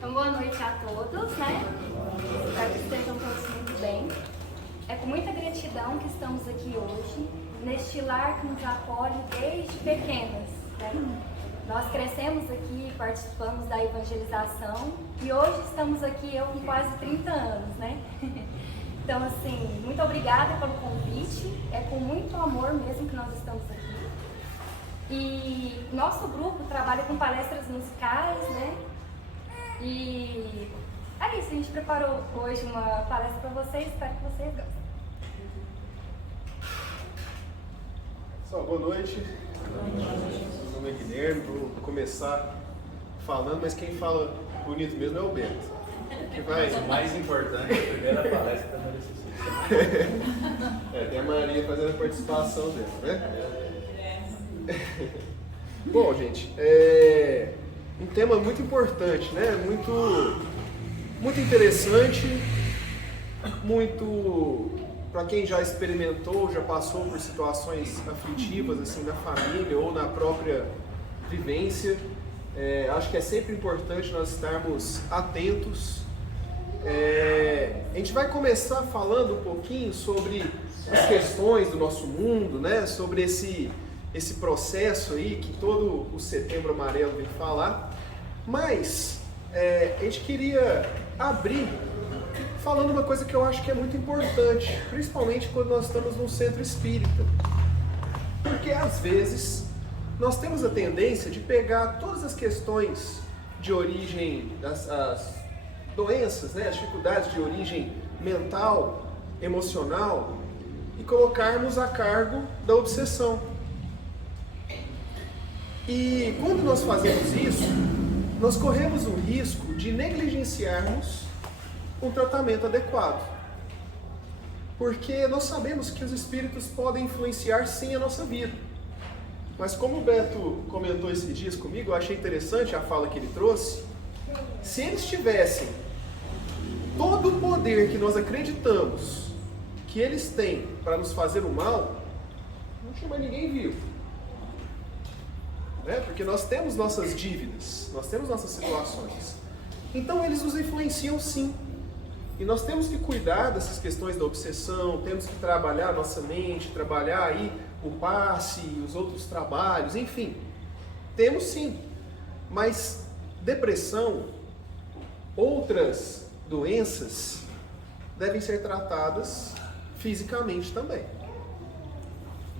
Então, boa noite a todos, né? Espero que estejam todos muito bem. É com muita gratidão que estamos aqui hoje, neste lar que nos acolhe desde pequenas, né? Nós crescemos aqui, participamos da evangelização e hoje estamos aqui, eu com quase 30 anos, né? Então, assim, muito obrigada pelo convite, é com muito amor mesmo que nós estamos aqui. E nosso grupo trabalha com palestras musicais, né? E é isso, a gente preparou hoje uma palestra para vocês, espero que vocês gostem. Pessoal, boa noite. Meu nome é Guilherme, vou começar falando, mas quem fala bonito mesmo é o Bento. Que vai... O mais importante, a primeira palestra da Maria Cecília. tem a Maria fazendo a participação dela, né? Bom, gente, um tema muito importante, né? Muito interessante, muito para quem já experimentou, já passou por situações aflitivas assim na família ou na própria vivência. Acho que é sempre importante nós estarmos atentos. A gente vai começar falando um pouquinho sobre as questões do nosso mundo, né? Sobre esse processo aí que todo o Setembro Amarelo vem falar, mas a gente queria abrir falando uma coisa que eu acho que é muito importante, principalmente quando nós estamos num centro espírita, porque às vezes nós temos a tendência de pegar todas as questões de origem, as doenças, né, as dificuldades de origem mental, emocional, e colocarmos a cargo da obsessão. E quando nós fazemos isso, nós corremos o risco de negligenciarmos um tratamento adequado. Porque nós sabemos que os espíritos podem influenciar sim a nossa vida. Mas como o Beto comentou esses dias comigo, eu achei interessante a fala que ele trouxe. Se eles tivessem todo o poder que nós acreditamos que eles têm para nos fazer o mal, não tinha mais ninguém vivo. Porque nós temos nossas dívidas, nós temos nossas situações. Então eles nos influenciam sim. E nós temos que cuidar dessas questões da obsessão, temos que trabalhar a nossa mente, trabalhar aí o passe, os outros trabalhos, enfim. Temos sim. Mas depressão, outras doenças, devem ser tratadas fisicamente também.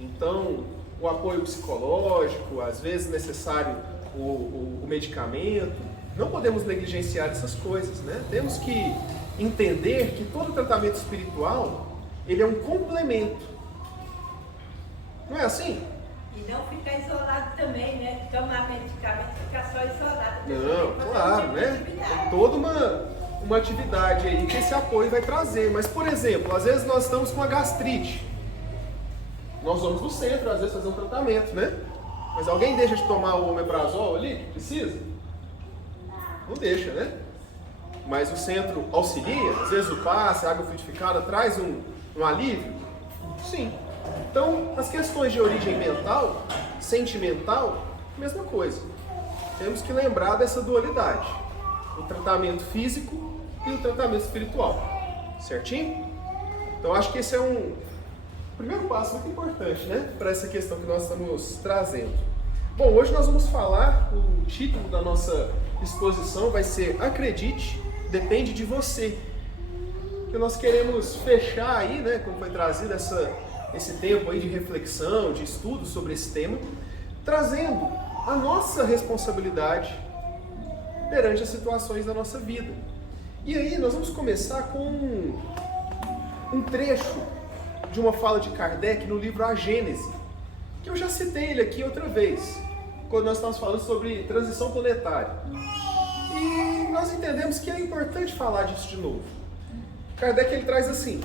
Então, o apoio psicológico, às vezes necessário o medicamento, não podemos negligenciar essas coisas, né? Temos que entender que todo tratamento espiritual, ele é um complemento. Não é assim? E não ficar isolado também, né? Tomar medicamento e ficar só isolado. Não, claro, né? Tem toda uma atividade aí que esse apoio vai trazer. Mas, por exemplo, às vezes nós estamos com uma gastrite. Nós vamos no centro, às vezes, fazer um tratamento, né? Mas alguém deixa de tomar o omeprazol ali, que precisa? Não deixa, né? Mas o centro auxilia, às vezes o passe, a água frutificada traz um alívio? Sim. Então, as questões de origem mental, sentimental, mesma coisa. Temos que lembrar dessa dualidade. O tratamento físico e o tratamento espiritual. Certinho? Então, acho que esse é um primeiro passo muito importante, né? Para essa questão que nós estamos trazendo. Bom, hoje nós vamos falar, o título da nossa exposição vai ser Acredite, depende de você. Que nós queremos fechar aí, né, como foi trazido esse tempo aí de reflexão, de estudo sobre esse tema, trazendo a nossa responsabilidade perante as situações da nossa vida. E aí nós vamos começar com um trecho de uma fala de Kardec no livro A Gênese, que eu já citei ele aqui outra vez, quando nós estávamos falando sobre transição planetária. E nós entendemos que é importante falar disso de novo. Kardec ele traz assim: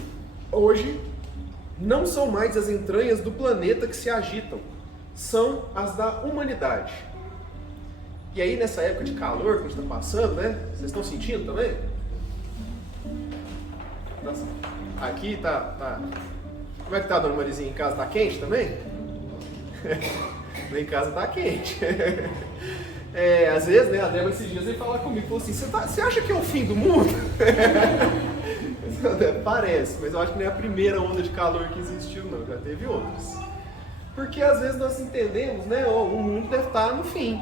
hoje não são mais as entranhas do planeta que se agitam, são as da humanidade. E aí nessa época de calor que a gente está passando, né? Vocês estão sentindo também? Nossa, aqui tá... Como é que tá, dona Marizinha? Em casa tá quente também? Lá em casa tá quente. Às vezes, né, a Débora esses dias veio falar comigo, falou assim, você acha que é o fim do mundo? Parece, mas eu acho que não é a primeira onda de calor que existiu, não, já teve outras. Porque às vezes nós entendemos, né, o mundo deve estar no fim.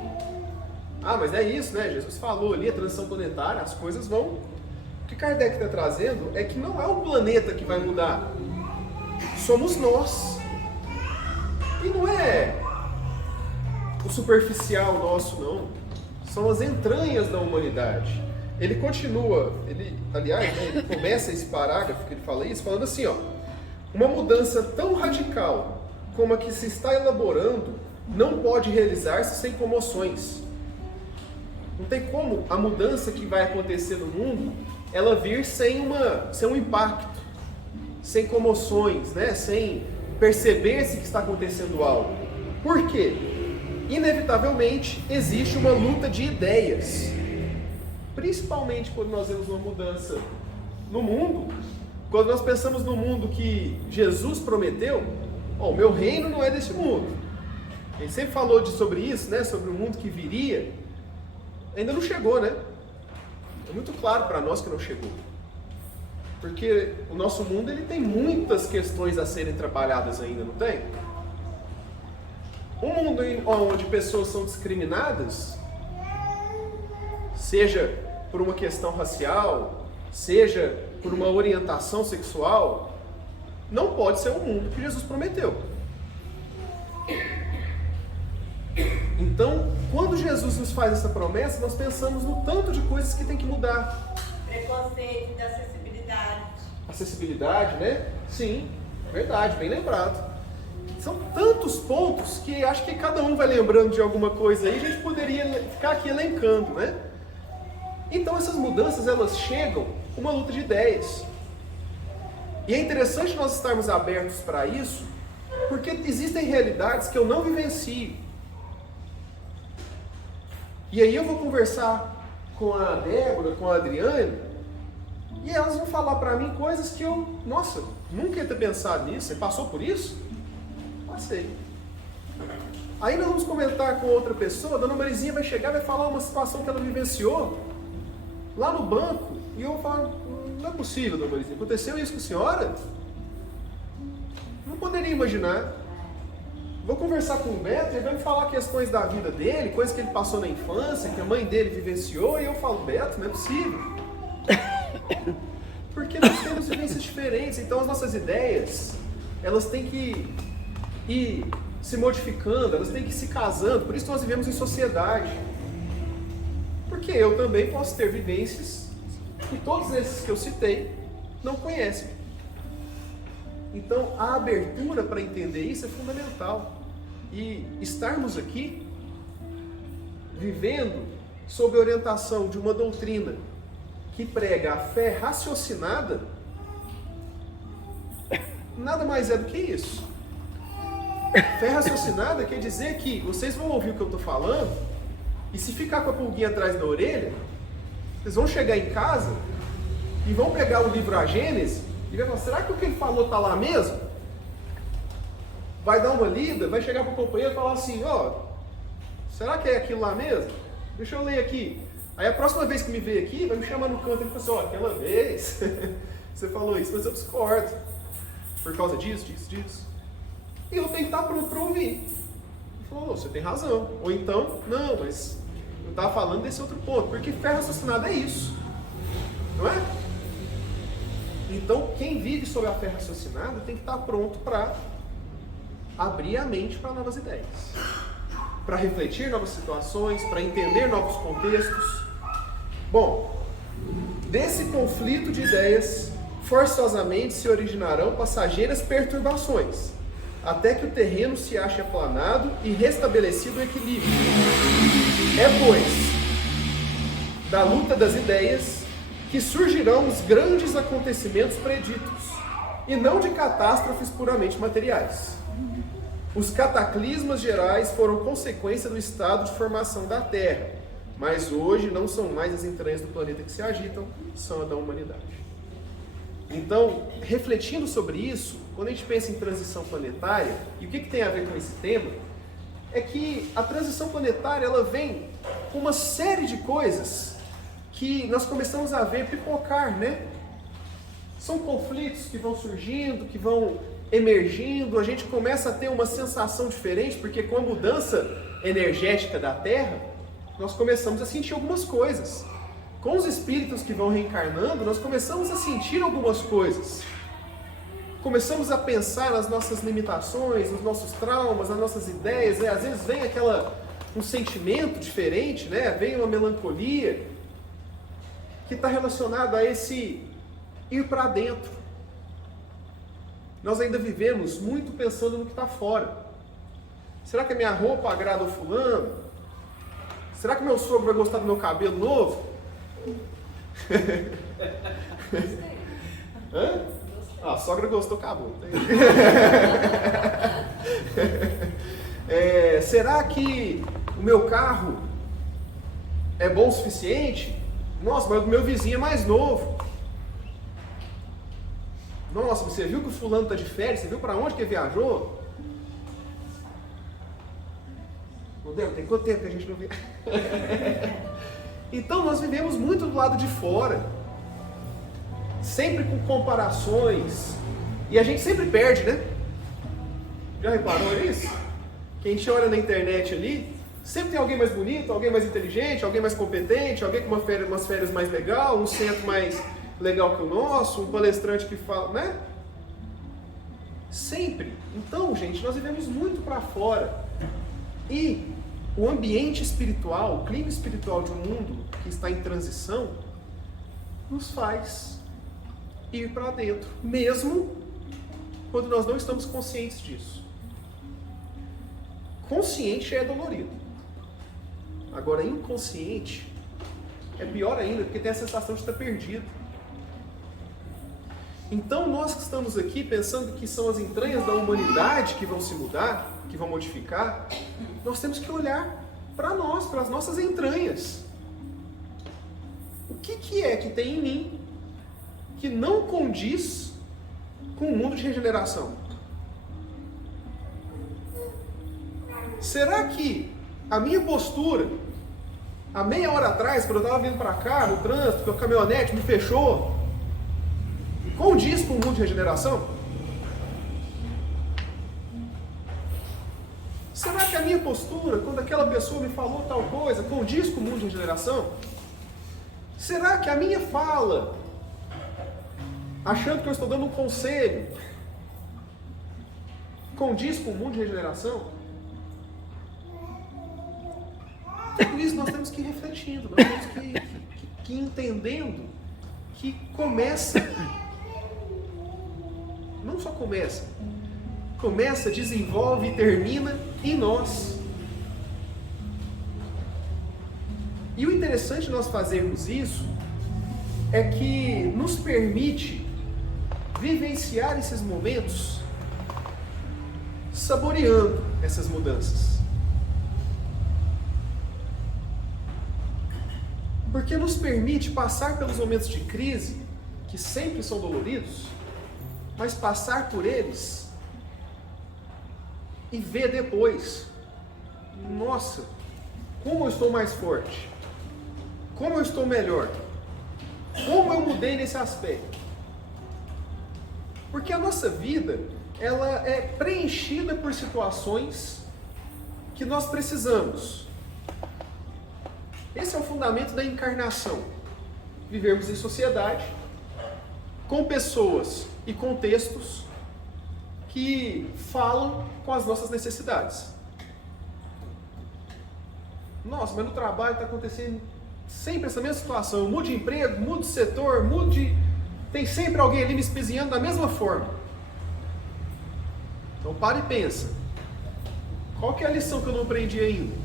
Ah, mas é isso, né, Jesus falou ali, a transição planetária, as coisas vão... O que Kardec está trazendo é que não é o planeta que vai mudar, somos nós. E não é o superficial nosso, não. São as entranhas da humanidade. Ele continua, aliás, né, ele começa esse parágrafo que ele fala isso, falando assim, ó, uma mudança tão radical como a que se está elaborando não pode realizar-se sem comoções. Não tem como a mudança que vai acontecer no mundo, ela vir sem um impacto, sem comoções, né, sem perceber-se que está acontecendo algo. Por quê? Inevitavelmente existe uma luta de ideias, principalmente quando nós vemos uma mudança no mundo, quando nós pensamos no mundo que Jesus prometeu, o meu reino não é desse mundo. Ele sempre falou sobre isso, né? Sobre o mundo que viria, ainda não chegou, né? É muito claro para nós que não chegou, porque o nosso mundo ele tem muitas questões a serem trabalhadas ainda, não tem? Um mundo onde pessoas são discriminadas, seja por uma questão racial, seja por uma orientação sexual, não pode ser o mundo que Jesus prometeu. Então, quando Jesus nos faz essa promessa, nós pensamos no tanto de coisas que tem que mudar. Preconceito, da acessibilidade. Acessibilidade, né? Sim, verdade, bem lembrado. São tantos pontos que acho que cada um vai lembrando de alguma coisa aí, a gente poderia ficar aqui elencando, né? Então essas mudanças, elas chegam com uma luta de ideias. E é interessante nós estarmos abertos para isso, porque existem realidades que eu não vivencio. E aí eu vou conversar com a Débora, com a Adriane, e elas vão falar para mim coisas que eu, nossa, nunca ia ter pensado nisso. Você passou por isso? Passei. Aí nós vamos comentar com outra pessoa, a dona Marizinha vai chegar e vai falar uma situação que ela vivenciou lá no banco, e eu vou falar, não é possível, dona Marizinha, aconteceu isso com a senhora? Não poderia imaginar. Vou conversar com o Beto, ele vai me falar questões da vida dele, coisas que ele passou na infância, que a mãe dele vivenciou, e eu falo, Beto, não é possível. Porque nós temos vivências diferentes, então as nossas ideias, elas têm que ir se modificando, elas têm que ir se casando, por isso nós vivemos em sociedade. Porque eu também posso ter vivências que todos esses que eu citei não conhecem. Então a abertura para entender isso é fundamental. E estarmos aqui, vivendo sob a orientação de uma doutrina que prega a fé raciocinada, nada mais é do que isso. Fé raciocinada quer dizer que vocês vão ouvir o que eu estou falando, e se ficar com a pulguinha atrás da orelha, vocês vão chegar em casa e vão pegar o livro A Gênese e vai falar, será que o que ele falou está lá mesmo? Vai dar uma lida, vai chegar para o companheiro e falar assim, será que é aquilo lá mesmo? Deixa eu ler aqui. Aí a próxima vez que me ver aqui, vai me chamar no canto e fala assim, aquela vez você falou isso, mas eu discordo. Por causa disso. E eu tenho que estar pronto para ouvir. Ele falou, você tem razão. Ou então, não, mas eu estava falando desse outro ponto. Porque fé raciocinada é isso. Não é? Então, quem vive sob a fé raciocinada tem que estar pronto para abrir a mente para novas ideias. Para refletir novas situações, para entender novos contextos. Bom, desse conflito de ideias, forçosamente se originarão passageiras perturbações, até que o terreno se ache aplanado e restabelecido o equilíbrio. É, pois, da luta das ideias que surgirão os grandes acontecimentos preditos, e não de catástrofes puramente materiais. Os cataclismas gerais foram consequência do estado de formação da Terra, mas hoje não são mais as entranhas do planeta que se agitam, são a da humanidade. Então, refletindo sobre isso, quando a gente pensa em transição planetária, e o que tem a ver com esse tema, é que a transição planetária ela vem com uma série de coisas que nós começamos a ver pipocar, né? São conflitos que vão surgindo, que vão emergindo, a gente começa a ter uma sensação diferente, porque com a mudança energética da Terra, nós começamos a sentir algumas coisas. Com os espíritos que vão reencarnando, nós começamos a sentir algumas coisas. Começamos a pensar nas nossas limitações, nos nossos traumas, nas nossas ideias, né? Às vezes vem um sentimento diferente, né? Vem uma melancolia que está relacionado a esse ir para dentro. Nós ainda vivemos muito pensando no que está fora. Será que a minha roupa agrada ao fulano? Será que meu sogro vai gostar do meu cabelo novo? Hã? A sogra gostou, acabou. Será que o meu carro é bom o suficiente? Nossa, mas o meu vizinho é mais novo. Nossa, você viu que o fulano está de férias? Você viu para onde que ele viajou? Meu Deus, tem quanto tempo que a gente não vê? Então nós vivemos muito do lado de fora, sempre com comparações, e a gente sempre perde, né? Já reparou nisso? Que a gente olha na internet ali, sempre tem alguém mais bonito, alguém mais inteligente, alguém mais competente, alguém com umas férias mais legal, um centro mais legal que o nosso, um palestrante que fala, né? Sempre. Então, gente, nós vivemos muito para fora. E o ambiente espiritual, o clima espiritual de um mundo que está em transição, nos faz ir para dentro, mesmo quando nós não estamos conscientes disso. Consciente é dolorido. Agora, inconsciente é pior ainda, porque tem a sensação de estar perdido. Então, nós que estamos aqui pensando que são as entranhas da humanidade que vão se mudar, que vão modificar, nós temos que olhar para nós, para as nossas entranhas. O que é que tem em mim que não condiz com o mundo de regeneração? Será que a minha postura, há meia hora atrás, quando eu estava vindo para cá, no trânsito, que a caminhonete me fechou, condiz com o mundo de regeneração? Será que a minha postura, quando aquela pessoa me falou tal coisa, condiz com o mundo de regeneração? Será que a minha fala, achando que eu estou dando um conselho, condiz com o mundo de regeneração? Tudo isso nós temos que ir refletindo, nós temos que ir entendendo que começa, não só começa, desenvolve e termina em nós. E o interessante de nós fazermos isso é que nos permite vivenciar esses momentos saboreando essas mudanças. Porque nos permite passar pelos momentos de crise, que sempre são doloridos, mas passar por eles e ver depois, nossa, como eu estou mais forte, como eu estou melhor, como eu mudei nesse aspecto. Porque a nossa vida, ela é preenchida por situações que nós precisamos. Esse é o fundamento da encarnação. Vivermos em sociedade, com pessoas e contextos que falam com as nossas necessidades. Nossa, mas no trabalho está acontecendo sempre essa mesma situação. Eu mudo de emprego, mudo de setor, tem sempre alguém ali me espizinhando da mesma forma. Então para e pensa. Qual que é a lição que eu não aprendi ainda?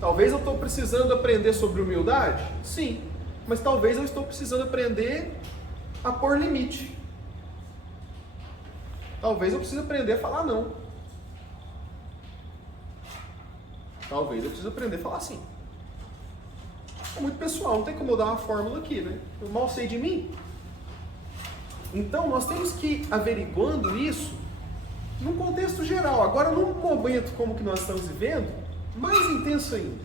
Talvez eu estou precisando aprender sobre humildade? Sim. Mas talvez eu estou precisando aprender a pôr limite. Talvez eu precise aprender a falar não. Talvez eu precise aprender a falar sim. É muito pessoal, não tem como eu dar uma fórmula aqui, né? Eu mal sei de mim. Então nós temos que ir averiguando isso num contexto geral. Agora, num momento como que nós estamos vivendo, mais intenso ainda.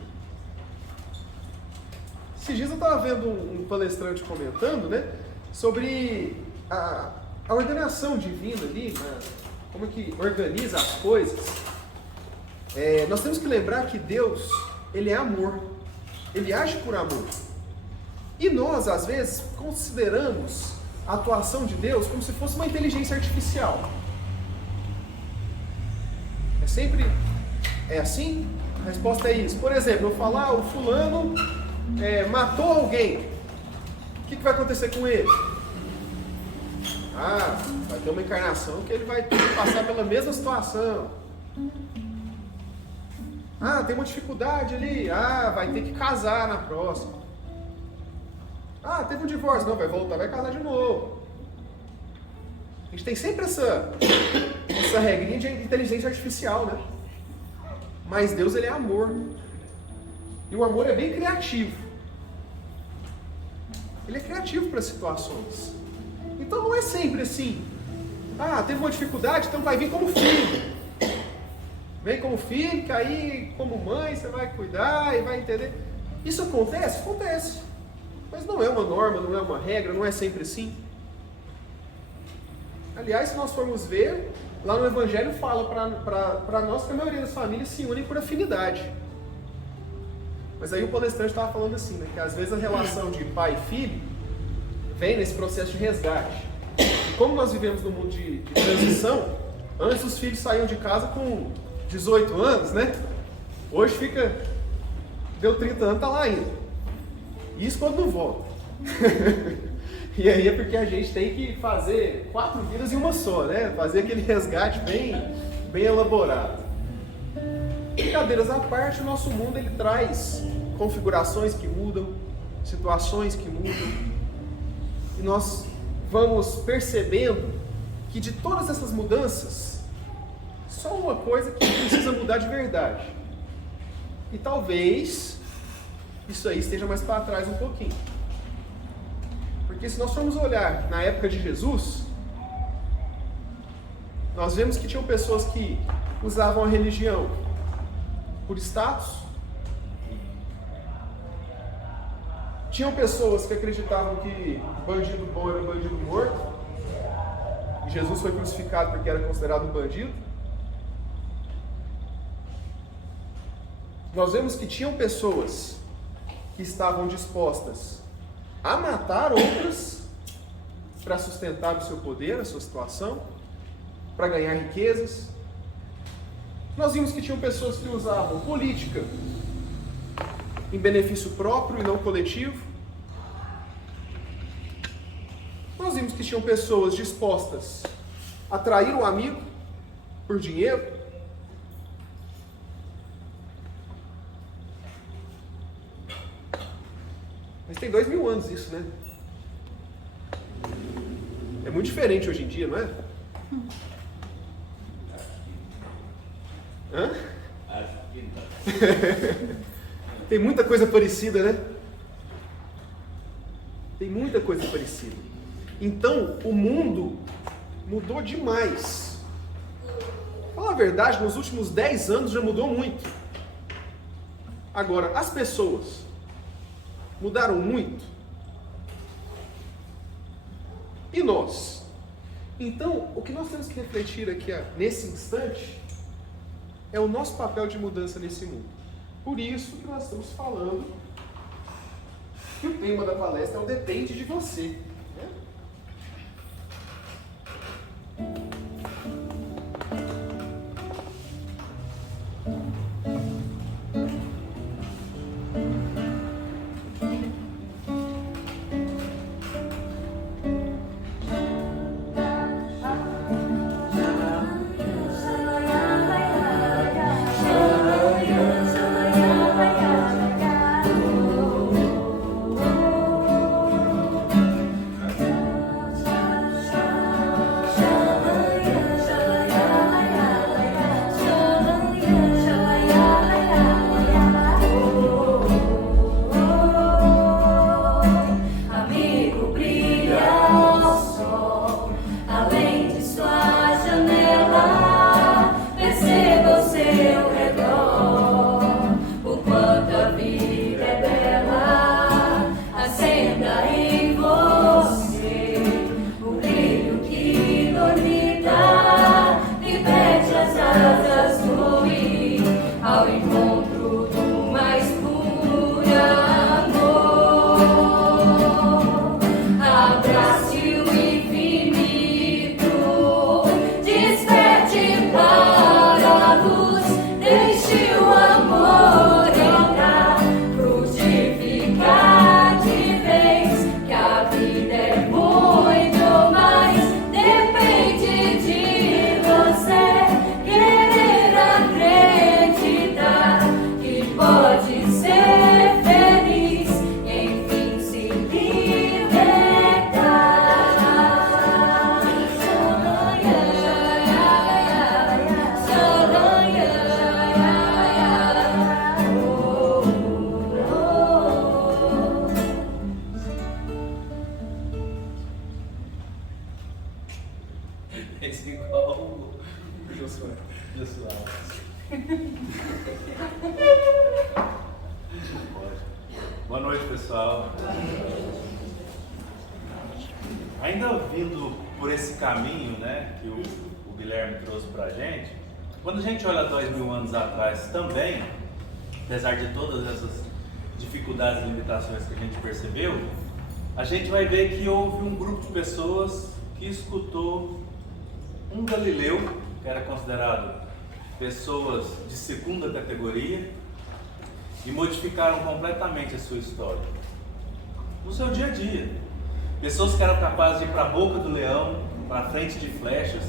Esses dias eu estava vendo um palestrante comentando, né, sobre a ordenação divina ali, né, como que organiza as coisas. Nós temos que lembrar que Deus, Ele é amor. Ele age por amor. E nós, às vezes, consideramos a atuação de Deus como se fosse uma inteligência artificial. Sempre assim? A resposta é isso. Por exemplo, eu falar, o fulano matou alguém. O que vai acontecer com ele? Vai ter uma encarnação que ele vai ter que passar pela mesma situação. Tem uma dificuldade ali. Vai ter que casar na próxima. Teve um divórcio. Não, vai voltar, vai casar de novo. A gente tem sempre essa regrinha de inteligência artificial, né? Mas Deus, Ele é amor. E o amor é bem criativo. Ele é criativo para situações. Então não é sempre assim. Teve uma dificuldade, então vai vir como filho. Vem como filho, que aí como mãe você vai cuidar e vai entender. Isso acontece? Acontece. Mas não é uma norma, não é uma regra, não é sempre assim. Aliás, se nós formos ver, lá no Evangelho fala para nós que a maioria das famílias se unem por afinidade. Mas aí o palestrante estava falando assim, né, que às vezes a relação de pai e filho vem nesse processo de resgate. E como nós vivemos num mundo de transição, antes os filhos saíam de casa com 18 anos, né? Hoje deu 30 anos, tá lá ainda. Isso quando não volta. E aí é porque a gente tem que fazer 4 vidas em uma só, né? Fazer aquele resgate bem elaborado. Brincadeiras à parte, o nosso mundo ele traz configurações que mudam, situações que mudam. E nós vamos percebendo que de todas essas mudanças, só uma coisa que precisa mudar de verdade. E talvez isso aí esteja mais para trás um pouquinho. Porque se nós formos olhar na época de Jesus, nós vemos que tinham pessoas que usavam a religião por status. Tinham pessoas que acreditavam que bandido bom era bandido morto. E Jesus foi crucificado porque era considerado um bandido. Nós vemos que tinham pessoas que estavam dispostas a matar outras para sustentar o seu poder, a sua situação, para ganhar riquezas. Nós vimos que tinham pessoas que usavam política em benefício próprio e não coletivo. Nós vimos que tinham pessoas dispostas a trair um amigo por dinheiro. Mas tem 2000 anos isso, né? É muito diferente hoje em dia, não é? Hã? Acho que não. Tem muita coisa parecida, né? Tem muita coisa parecida. Então, o mundo mudou demais. Fala a verdade, nos últimos 10 anos já mudou muito. Agora, as pessoas mudaram muito? E nós? Então, o que nós temos que refletir aqui nesse instante é o nosso papel de mudança nesse mundo. Por isso que nós estamos falando que o tema da palestra é o depende de você. Né? Boa noite, pessoal. Ainda vindo por esse caminho, né, que o Guilherme trouxe pra gente, quando a gente olha 2000 anos atrás também, apesar de todas essas dificuldades e limitações que a gente percebeu, a gente vai ver que houve um grupo de pessoas que escutou um Galileu, que era considerado pessoas de segunda categoria, e modificaram completamente a sua história. No seu dia a dia, pessoas que eram capazes de ir para a boca do leão, para a frente de flechas,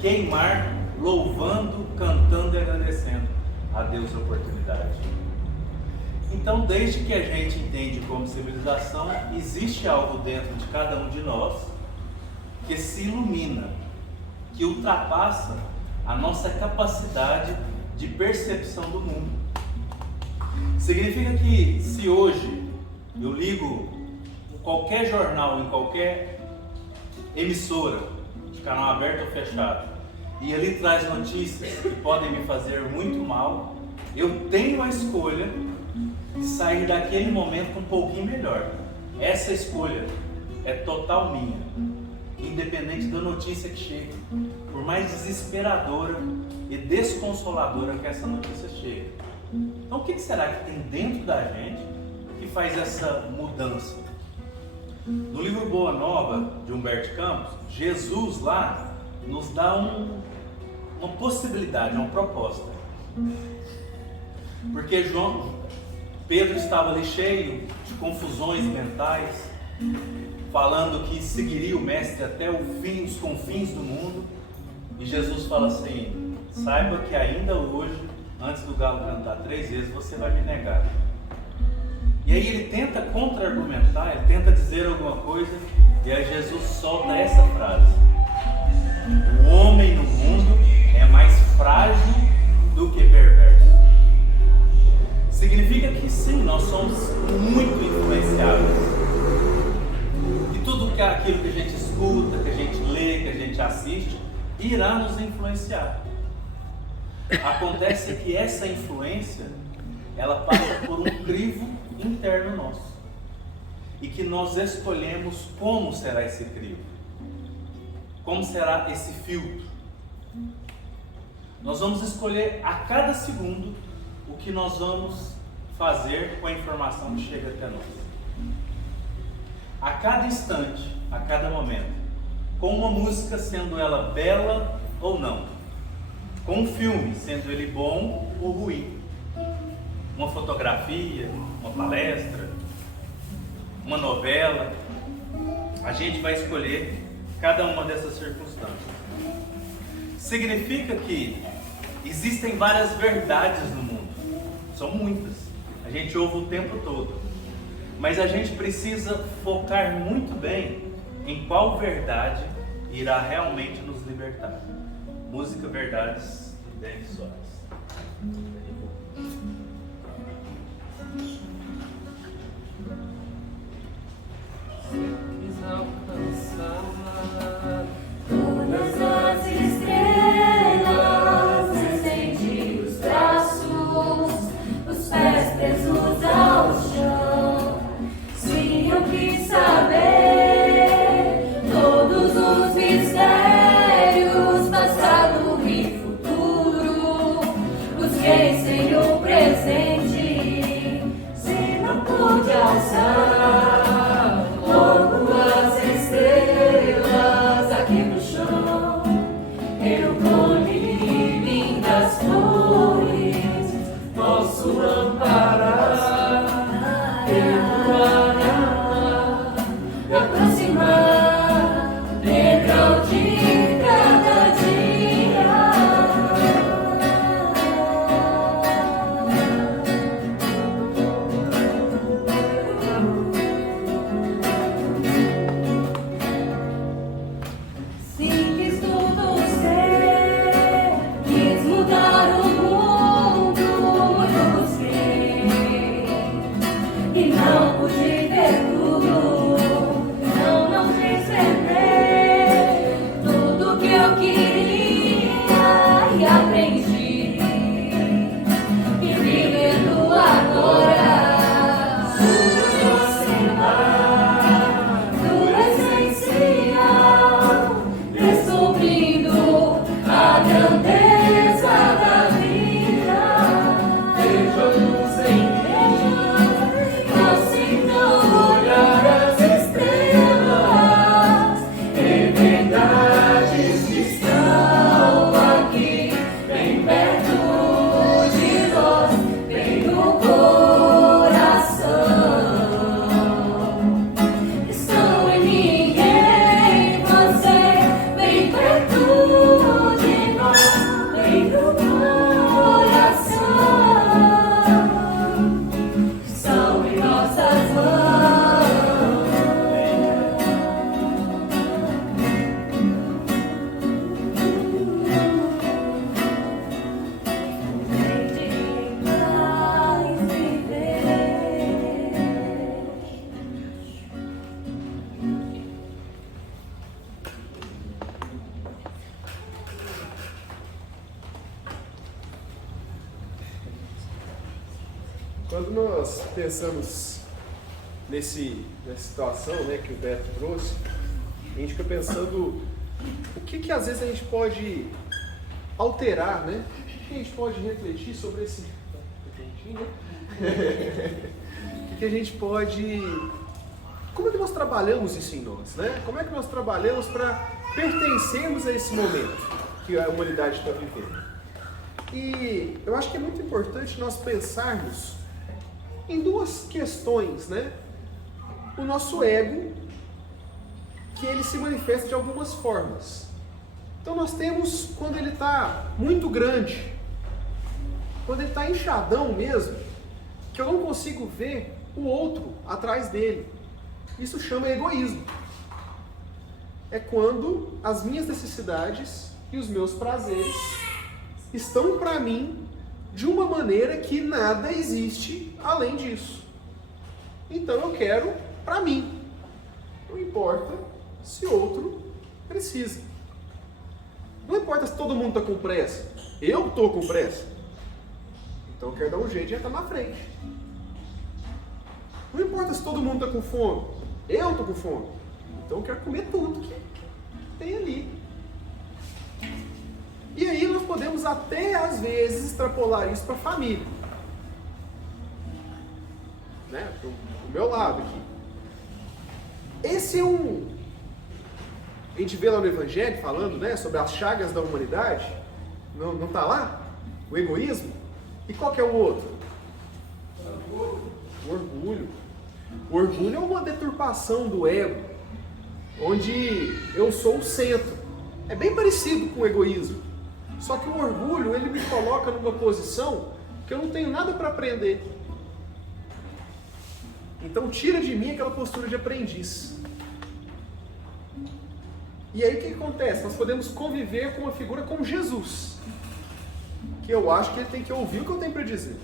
queimar, louvando, cantando e agradecendo a Deus a oportunidade. Então, desde que a gente entende como civilização, existe algo dentro de cada um de nós que se ilumina, que ultrapassa a nossa capacidade de percepção do mundo. Significa que se hoje eu ligo qualquer jornal, em qualquer emissora, de canal aberto ou fechado, e ali traz notícias que podem me fazer muito mal, eu tenho a escolha de sair daquele momento um pouquinho melhor. Essa escolha é total minha, independente da notícia que chegue, por mais desesperadora e desconsoladora que essa notícia chegue. Então o que será que tem dentro da gente que faz essa mudança? No livro Boa Nova, de Humberto Campos, Jesus lá nos dá uma possibilidade, uma proposta. Porque Pedro estava ali cheio de confusões mentais, falando que seguiria o Mestre até o fim, os confins do mundo. E Jesus fala assim: saiba que ainda hoje, antes do galo cantar 3 vezes, você vai me negar. E aí ele tenta contra-argumentar, ele tenta dizer alguma coisa, e aí Jesus solta essa frase: o homem no mundo é mais frágil do que perverso. Significa que sim, nós somos muito influenciáveis. E tudo aquilo que a gente escuta, que a gente lê, que a gente assiste, irá nos influenciar. Acontece que essa influência, ela passa por um crivo interno nosso. E que nós escolhemos como será esse crivo. Como será esse filtro. Nós vamos escolher a cada segundo o que nós vamos fazer com a informação que chega até nós. A cada instante, a cada momento. Com uma música, sendo ela bela ou não. Com um filme, sendo ele bom ou ruim. Uma fotografia, uma palestra, uma novela. A gente vai escolher cada uma dessas circunstâncias. Significa que existem várias verdades no mundo. São muitas. A gente ouve o tempo todo. Mas a gente precisa focar muito bem em qual verdade irá realmente nos libertar. Música Verdades, de Denis Soares. Quis alcançar todas as estrelas, estende os braços, os pés presos ao chão. Sim, eu quis saber todos os mistérios, passado e futuro, busquei sem o presente, se não pude alçar logo as estrelas aqui no chão. Eu colhi lindas flores, posso amparar, perdoar, me aproximar, degrau de cada dia. Sim, quis tudo ser, quis mudar o mundo, muito busquei e não pude nós pensamos nessa situação, né, que o Beto trouxe, a gente fica pensando o que às vezes a gente pode alterar, né? O que a gente pode refletir sobre esse... O que a gente pode... Como é que nós trabalhamos isso em nós, né? Como é que nós trabalhamos para pertencermos a esse momento que a humanidade está vivendo? E eu acho que é muito importante nós pensarmos em duas questões, né? O nosso ego, que ele se manifesta de algumas formas. Então nós temos quando ele está muito grande, quando ele está inchadão mesmo, que eu não consigo ver o outro atrás dele. Isso chama egoísmo. É quando as minhas necessidades e os meus prazeres estão para mim de uma maneira que nada existe além disso. Então eu quero para mim. Não importa se outro precisa. Não importa se todo mundo está com pressa. Eu estou com pressa. Então eu quero dar um jeito de entrar na frente. Não importa se todo mundo está com fome. Eu estou com fome. Então eu quero comer tudo que tem ali. E aí nós podemos até às vezes extrapolar isso para a família. Né? Do meu lado aqui. Esse é a gente vê lá no Evangelho falando, né, sobre as chagas da humanidade. Não está lá? O egoísmo. E qual que é o outro? O orgulho. O orgulho é uma deturpação do ego, onde eu sou o centro. É bem parecido com o egoísmo. Só que o orgulho, ele me coloca numa posição que eu não tenho nada para aprender. Então tira de mim aquela postura de aprendiz. E aí o que acontece? Nós podemos conviver com uma figura como Jesus, que eu acho que ele tem que ouvir o que eu tenho para dizer.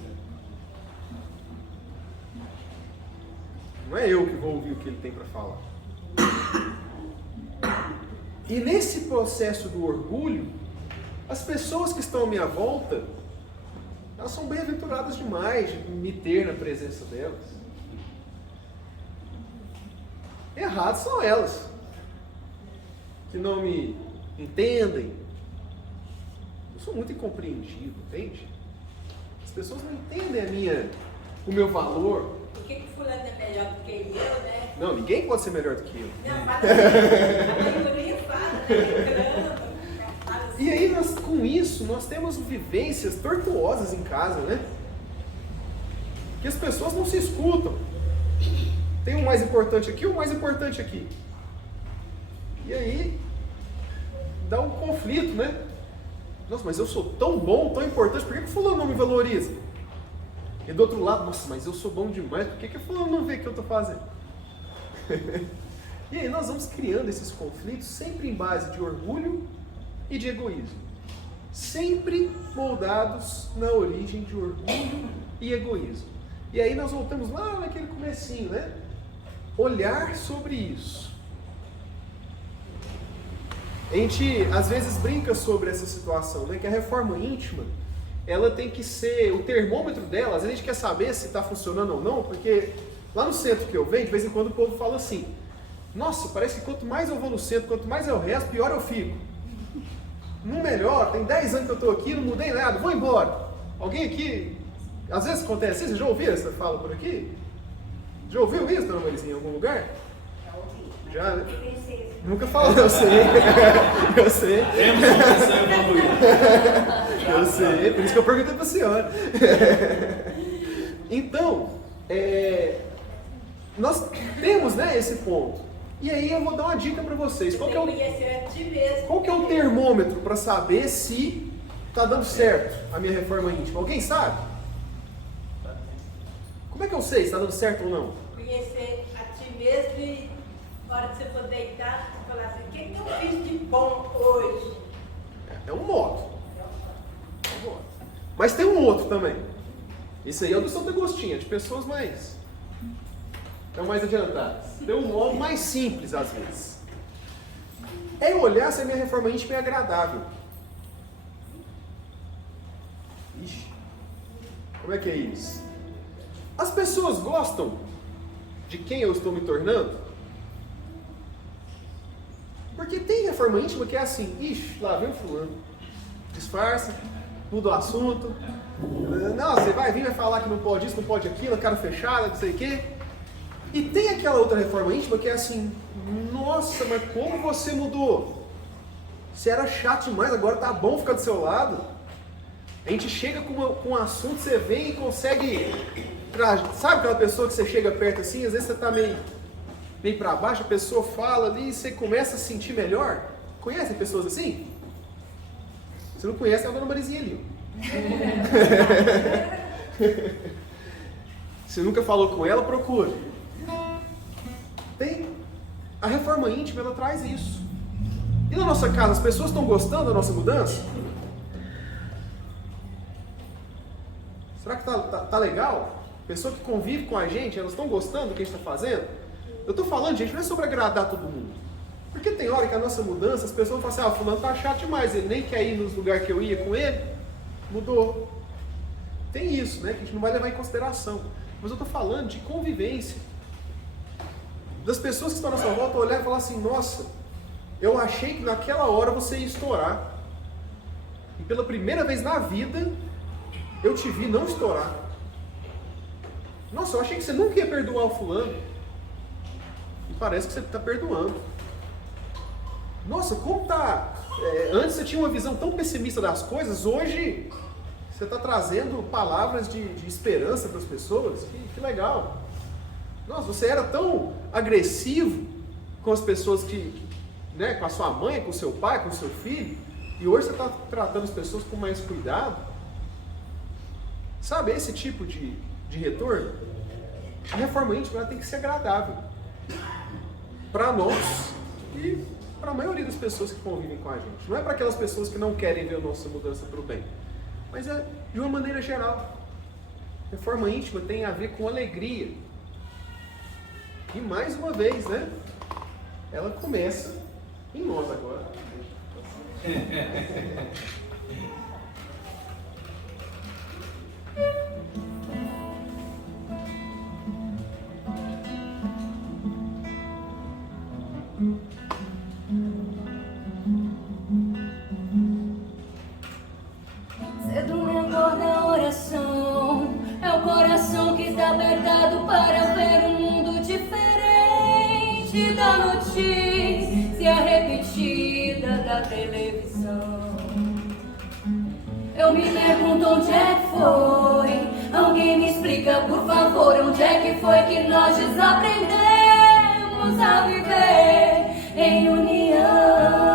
Não é eu que vou ouvir o que ele tem para falar. E nesse processo do orgulho, as pessoas que estão à minha volta, elas são bem-aventuradas demais de me ter na presença delas. Erradas são elas, que não me entendem. Eu sou muito incompreendido, entende? As pessoas não entendem o meu valor. Por que fulano é melhor do que eu, né? Não, ninguém pode ser melhor do que eu. Não, mas a maioria fala, né? E aí, com isso, nós temos vivências tortuosas em casa, né? Que as pessoas não se escutam. Tem um mais importante aqui, um mais importante aqui. E aí, dá um conflito, né? Nossa, mas eu sou tão bom, tão importante, por que o fulano não me valoriza? E do outro lado, nossa, mas eu sou bom demais, por que o fulano não vê o que eu estou fazendo? E aí nós vamos criando esses conflitos sempre em base de orgulho e de egoísmo. Sempre moldados na origem de orgulho e egoísmo. E aí nós voltamos lá naquele comecinho, né? Olhar sobre isso. A gente às vezes brinca sobre essa situação, né? Que a reforma íntima, ela tem que ser, o termômetro dela, às vezes a gente quer saber se está funcionando ou não, porque lá no centro que eu venho, de vez em quando o povo fala assim, nossa, parece que quanto mais eu vou no centro, quanto mais eu resto, pior eu fico. Não melhor, tem 10 anos que eu estou aqui, não mudei nada, vou embora. Alguém aqui, às vezes acontece isso, vocês já ouviram essa fala por aqui? Já ouviu isso, dona Marizinha, em algum lugar? Já, né? Nunca falou, eu sei. Eu sei. Temos uma pessoa evoluída. Eu sei, por isso que eu perguntei para a senhora. Então, nós temos, né, esse ponto. E aí eu vou dar uma dica para vocês. Qual que é o termômetro para saber se está dando certo a minha reforma íntima? Alguém sabe? Como é que eu sei se está dando certo ou não? Conhecer a ti mesmo e na hora que você for deitar, falar assim, o que eu fiz de bom hoje? É um modo. Mas tem um outro também. Isso aí é o do Santo Agostinho, é de pessoas mais adiantadas. Tem um modo mais simples às vezes. É olhar se a minha reforma íntima é agradável. Ixi, como é que é isso? As pessoas gostam de quem eu estou me tornando? Porque tem reforma íntima que é assim, ixi, lá vem o fulano, disfarça, muda o assunto, não, você vai vir, vai falar que não pode isso, não pode aquilo, cara fechada, não sei o quê. E tem aquela outra reforma íntima que é assim, nossa, mas como você mudou? Você era chato demais, agora tá bom ficar do seu lado. A gente chega com um assunto, você vem e consegue, sabe aquela pessoa que você chega perto assim, às vezes você tá meio para baixo, a pessoa fala ali e você começa a se sentir melhor. Conhecem pessoas assim? Se não conhece, é a dona Marizinha ali. Se nunca falou com ela, procure. Tem. A reforma íntima, ela traz isso. E na nossa casa, as pessoas estão gostando da nossa mudança? Será que tá legal? Pessoa que convive com a gente, elas estão gostando do que a gente está fazendo? Eu estou falando, gente, não é sobre agradar todo mundo. Porque tem hora que a nossa mudança, as pessoas falam assim, fulano tá chato demais, ele nem quer ir nos lugares que eu ia com ele, mudou. Tem isso, né, que a gente não vai levar em consideração. Mas eu estou falando de convivência. Das pessoas que estão na sua volta olhar e falar assim, nossa, eu achei que naquela hora você ia estourar. E pela primeira vez na vida, eu te vi não estourar. Nossa, eu achei que você nunca ia perdoar o fulano. E parece que você está perdoando. Nossa, como tá... antes você tinha uma visão tão pessimista das coisas, hoje você está trazendo palavras de esperança para as pessoas. Que legal. Nossa, você era tão agressivo com as pessoas né, com a sua mãe, com o seu pai, com o seu filho, e hoje você está tratando as pessoas com mais cuidado. Sabe, esse tipo de retorno? A reforma íntima, ela tem que ser agradável para nós e para a maioria das pessoas que convivem com a gente. Não é para aquelas pessoas que não querem ver a nossa mudança para o bem, mas é de uma maneira geral. Reforma íntima tem a ver com alegria. E mais uma vez, né? Ela começa em nós agora. Cedo mentor da oração, é o coração que está apertado para ver um mundo diferente da notícia repetida da televisão. Eu me pergunto onde é que foi, alguém me explica por favor, onde é que foi que nós desaprendemos a viver em união.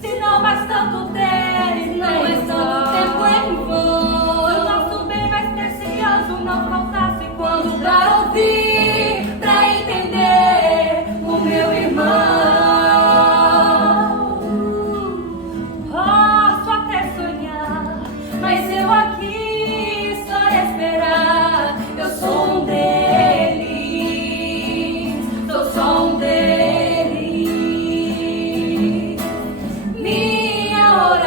Se não mais tanto deles, não mais tanto tempo em vão. Se o nosso bem mais precioso não faltasse quando pra ouvir, pra entender o meu irmão. Posso até sonhar, mas eu aqui só esperar. Eu sou um deles, sou só um deles. Minha oração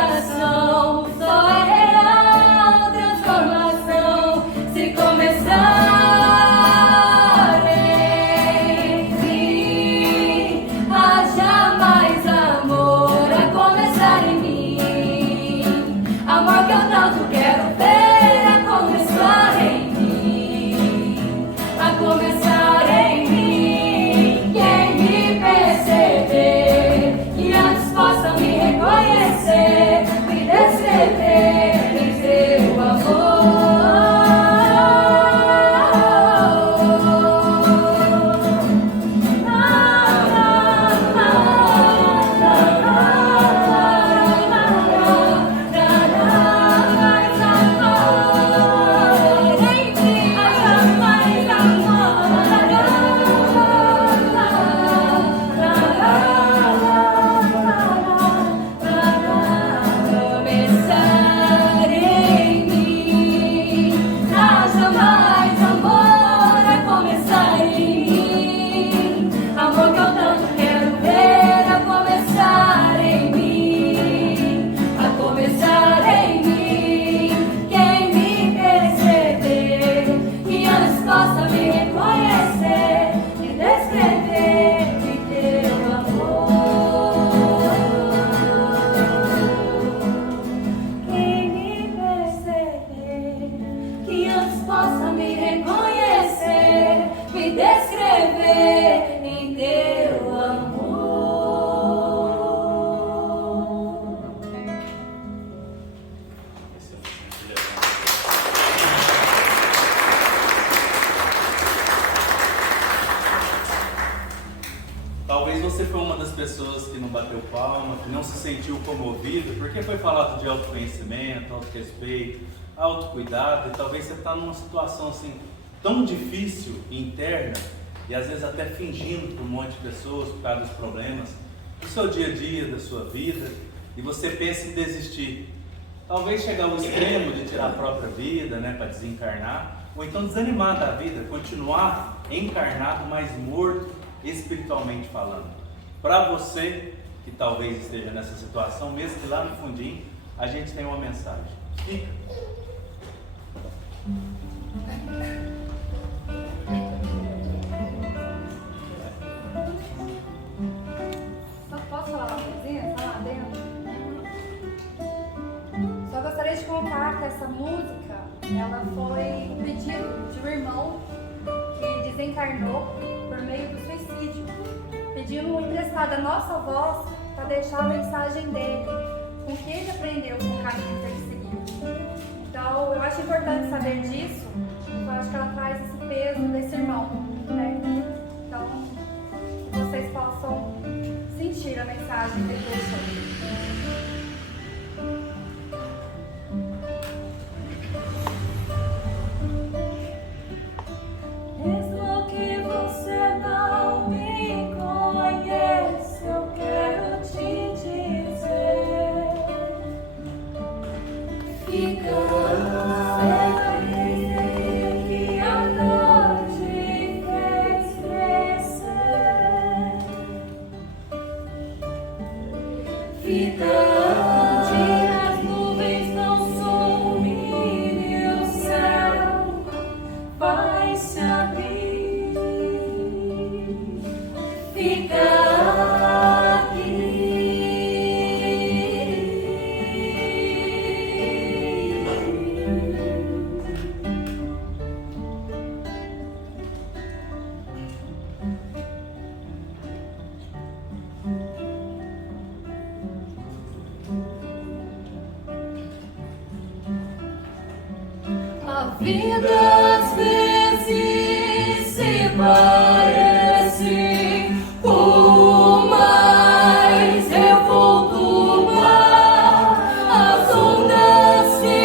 das pessoas que não bateu palma, que não se sentiu comovido, porque foi falado de autoconhecimento, autorrespeito, autocuidado, e talvez você está numa situação assim tão difícil interna, e às vezes até fingindo para um monte de pessoas por causa dos problemas do seu dia a dia, da sua vida, e você pensa em desistir. Talvez chegar ao extremo de tirar a própria vida, né, para desencarnar, ou então desanimar da vida, continuar encarnado, mas morto espiritualmente falando. Para você que talvez esteja nessa situação, mesmo que lá no fundinho a gente tem uma mensagem. Fica. Só posso falar uma coisinha? Só lá dentro? Só gostaria de contar que essa música, ela foi um pedido de um irmão que desencarnou por meio do suicídio, pedindo emprestada a nossa voz para deixar a mensagem dele, com o que ele aprendeu com o caminho que ele seguiu. Então, eu acho importante saber disso, porque eu acho que ela traz esse peso desse irmão, né? Então, que vocês possam sentir a mensagem que ele deixou. Mesmo que você não me conheça, eu quero te dizer: fica sempre que a noite fez crescer. Fica onde as nuvens não sumem e o céu vai se abrir. Fica aqui. A vida às vezes se parece com mais revolto do mar. As ondas se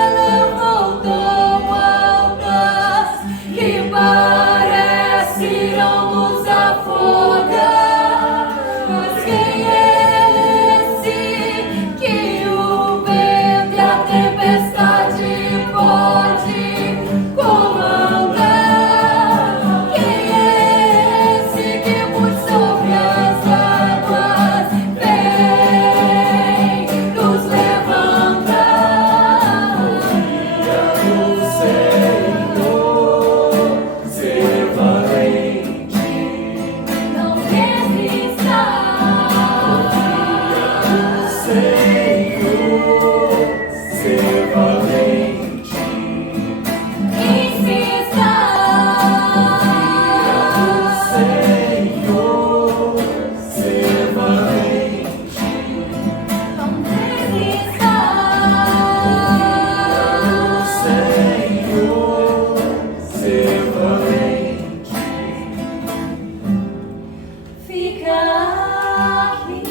elevam tão altas que parece não nos afogar. Mas quem é esse que o vento e a tempestade pode comandar? Quem é esse que por sobre as águas vem nos levantar? Confia no Senhor, ser valente, não resista. Confia no Senhor, ser valente. Insista. Senhor, ser valente. Não desista. Senhor, ser valente. Fica aqui.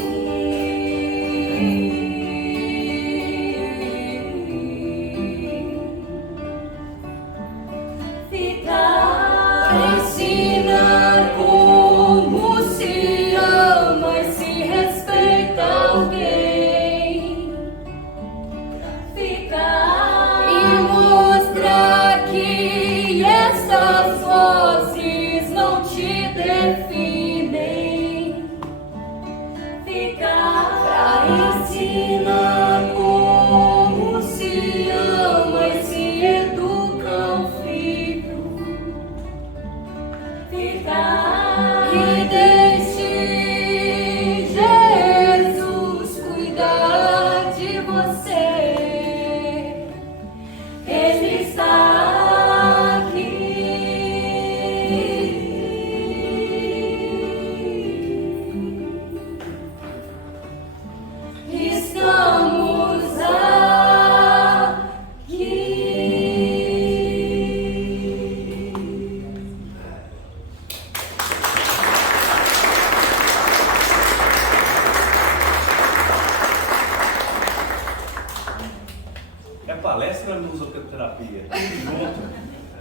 para musicoterapia. Tudo junto,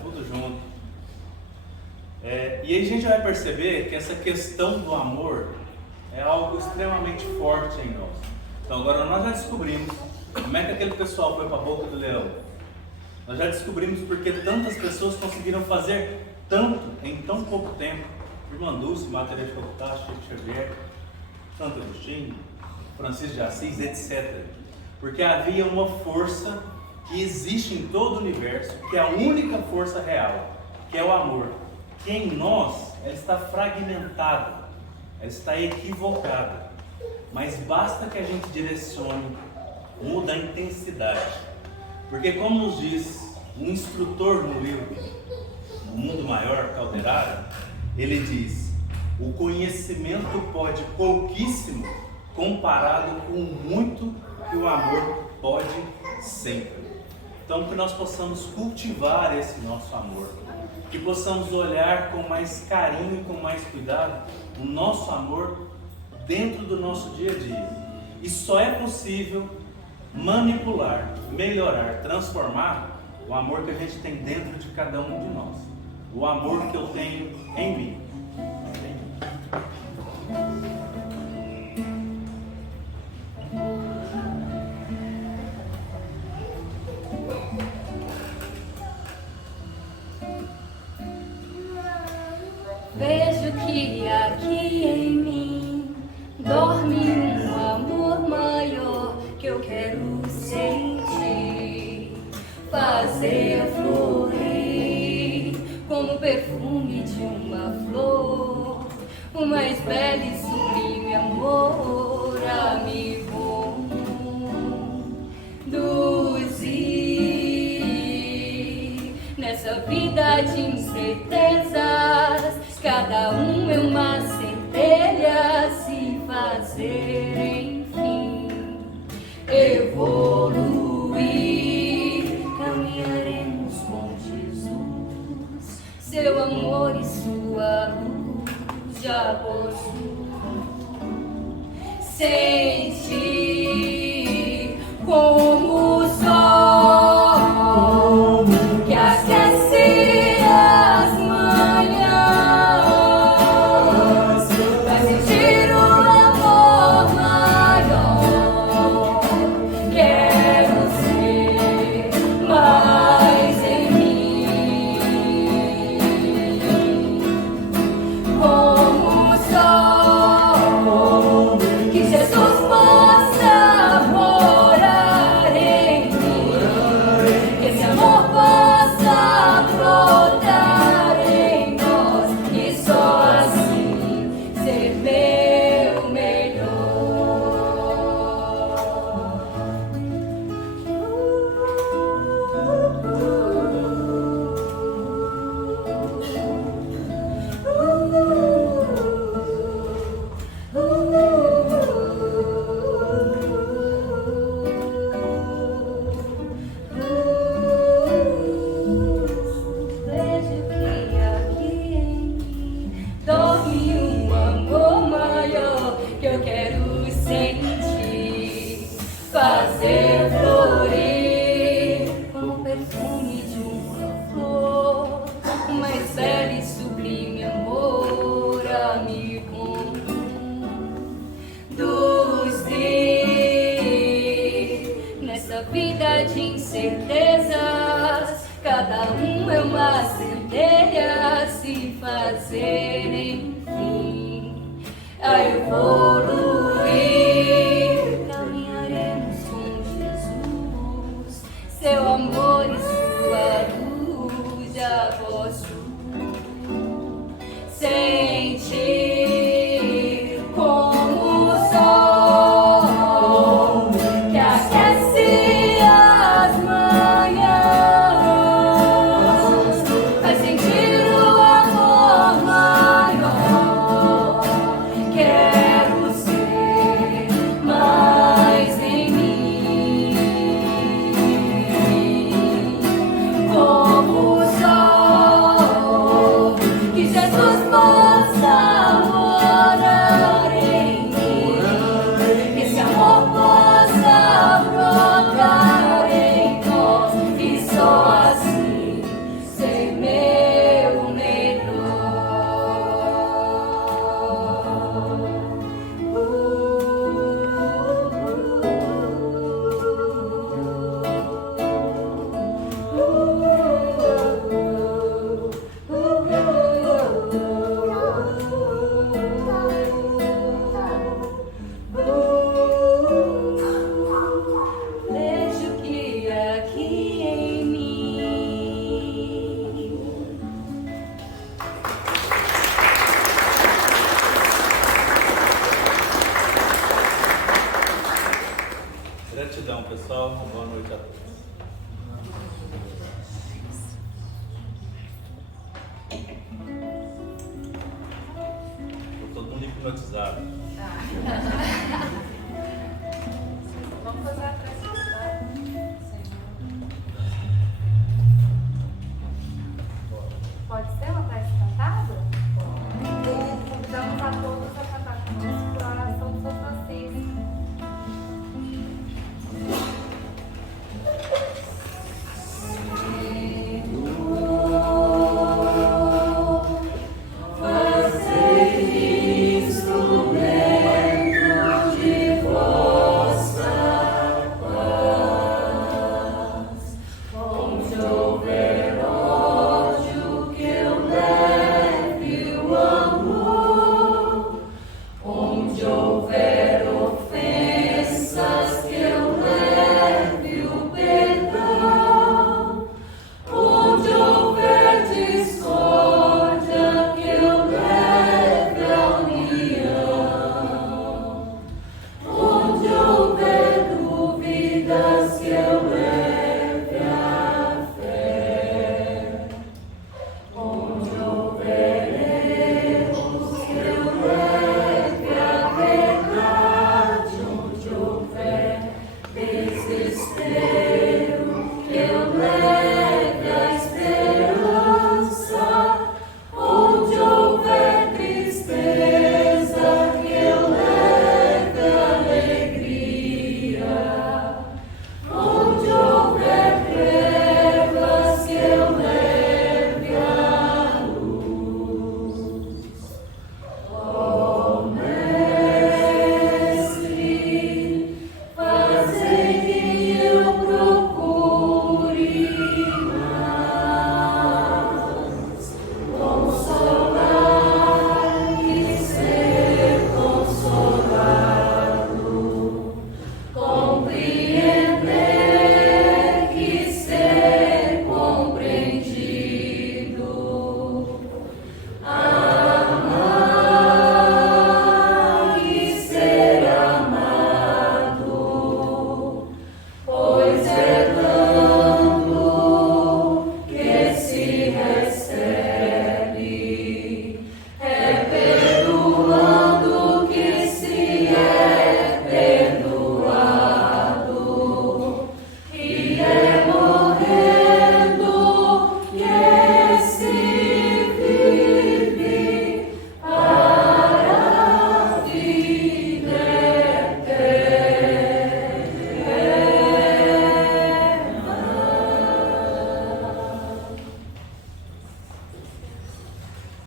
tudo junto. E aí a gente vai perceber que essa questão do amor é algo extremamente forte em nós. Então agora nós já descobrimos como é que aquele pessoal foi para a boca do leão. Nós já descobrimos porque tantas pessoas conseguiram fazer tanto em tão pouco tempo. Irmã Dulce, Maria Teresa de Calcutá, Chico Xavier, Santo Agostinho, Francisco de Assis, etc. Porque havia uma força que existe em todo o universo, que é a única força real, que é o amor. Que em nós, ela está fragmentada, ela está equivocada. Mas basta que a gente direcione, muda a intensidade. Porque como nos diz um instrutor no livro O Mundo Maior, Calderaro, ele diz: o conhecimento pode pouquíssimo comparado com o muito que o amor pode sempre. Então que nós possamos cultivar esse nosso amor, que possamos olhar com mais carinho e com mais cuidado o nosso amor dentro do nosso dia a dia. E só é possível manipular, melhorar, transformar o amor que a gente tem dentro de cada um de nós. O amor que eu tenho em mim. Vejo que aqui em mim dorme um amor maior que eu quero sentir, fazer florir como o perfume de uma flor, o mais belo e sublime amor a me conduzir nessa vida de incertezas. Cada um é uma centelha, se fazer enfim evoluir. Caminharemos com Jesus, seu amor e sua luz já possuo. Sentir como o sol que aquece as manhãs, vai sentir o amor maior. Quero ser mais em mim, como o sol que Jesus possa morar em mim, que esse amor possa brotar em nós e só assim ser meu Vejo que aqui em mim dorme um amor maior que eu quero sentir, fazer florir como o perfume de uma flor, o mais belo e sublime amor a me conduzir nessa vida de incertezas. Cada um é uma centelha, se fazer enfim a evoluir. Caminharemos com Jesus, seu amor e sua luz já possuo. Sentir como o sol que aquece as manhãs, vai sentir o amor maior. Quero pessoal. Uma boa noite a todos. Estou todo mundo hipnotizado. Vamos fazer a